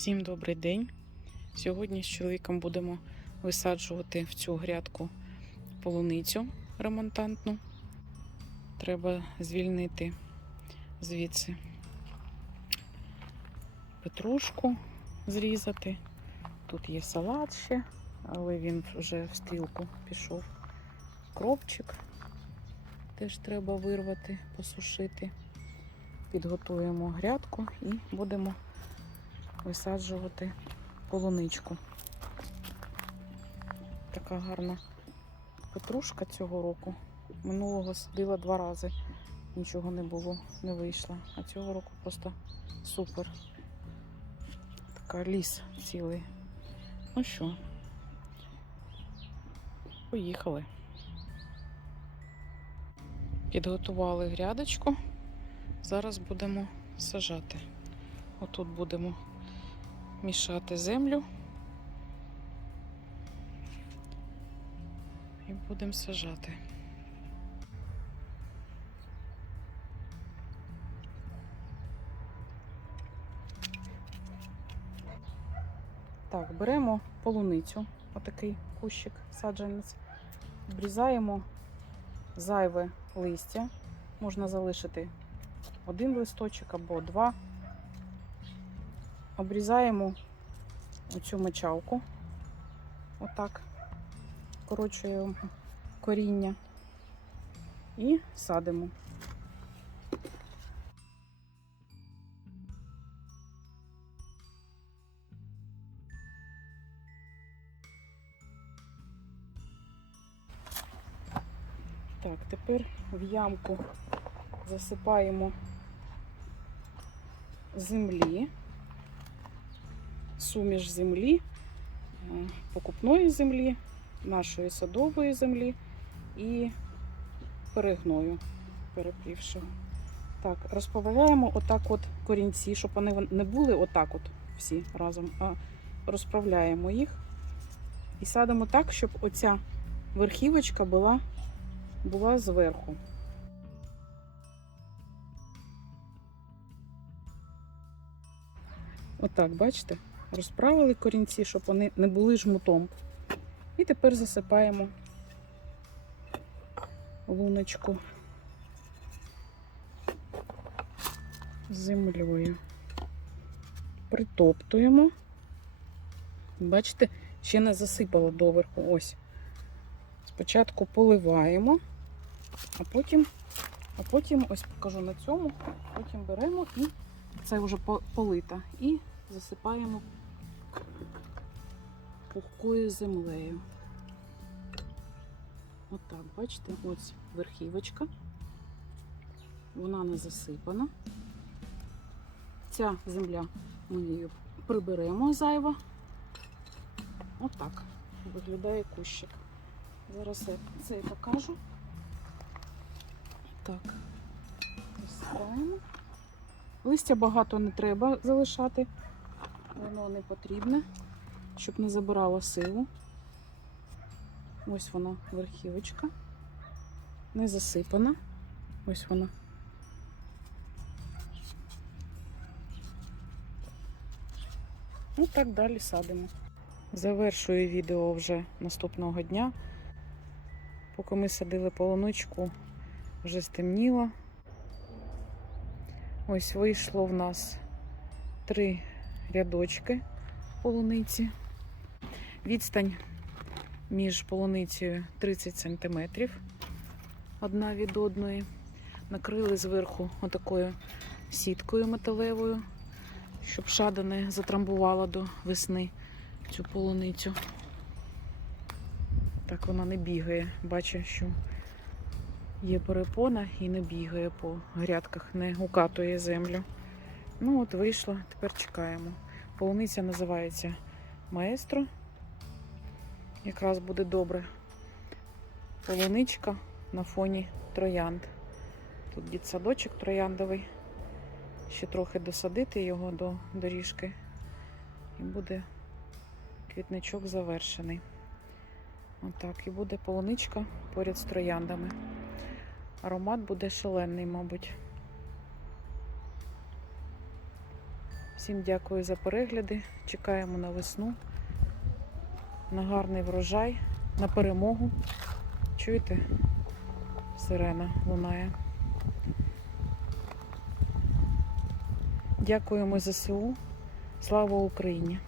Всім добрий день. Сьогодні з чоловіком будемо висаджувати в цю грядку полуницю ремонтантну. Треба звільнити звідси петрушку, зрізати. Тут є салат ще, але він вже в стрілку пішов. Кропчик теж треба вирвати, посушити. Підготуємо грядку і будемо висаджувати полуничку. Така гарна петрушка цього року. Минулого садила два рази, нічого не було, не вийшло. А цього року просто супер. Така ліс цілий. Ну що, поїхали. Підготували грядочку. Зараз будемо сажати. Отут будемо мішати землю і будемо сажати. Так, беремо полуницю, отакий кущик, саджанець, обрізаємо зайве листя. Можна залишити один листочок або два. Обрізаємо оцю мочалку. Отак. Корочуємо коріння і садимо. Так, тепер в ямку засипаємо землі, суміш землі, е, покупної землі, нашої садової землі і перегною перепрівшого. Так, розправляємо отак от корінці, щоб вони не були отак от всі разом, а розправляємо їх і садимо так, щоб оця верхівочка була, була зверху. Отак, бачите? Розправили корінці, щоб вони не були жмутом. І тепер засипаємо луночку землею. Притоптуємо. Бачите, ще не засипало доверху. Ось. Спочатку поливаємо, а потім, а потім ось покажу на цьому, потім беремо і це вже полита. І засипаємо пухкою землею. Отак, бачите, ось верхівочка. Вона не засипана. Ця земля ми її приберемо зайва. Отак виглядає кущик. Зараз я це покажу. Так, засипаємо. Листя багато не треба залишати, воно не потрібне, щоб не забирало силу. Ось вона верхівочка, не засипана. Ось вона. Ну так далі садимо. Завершую відео вже наступного дня. Поки ми садили полуничку, вже стемніло. Ось вийшло в нас три рядочки полуниці. Відстань між полуницею 30 см одна від одної. Накрили зверху отакою сіткою металевою, щоб шада не затрамбувала до весни цю полуницю. Так вона не бігає. Бачу, що є перепона і не бігає по грядках, не укатує землю. Ну от вийшло, тепер чекаємо. Полуниця називається маестро. Якраз буде добре. Полуничка на фоні троянд. Тут дітсадочок трояндовий. Ще трохи досадити його до доріжки. І буде квітничок завершений. Отак. І буде полуничка поряд з трояндами. Аромат буде шалений, мабуть. Всім дякую за перегляди. Чекаємо на весну, на гарний врожай, на перемогу. Чуєте? Сирена лунає. Дякуємо ЗСУ. Слава Україні!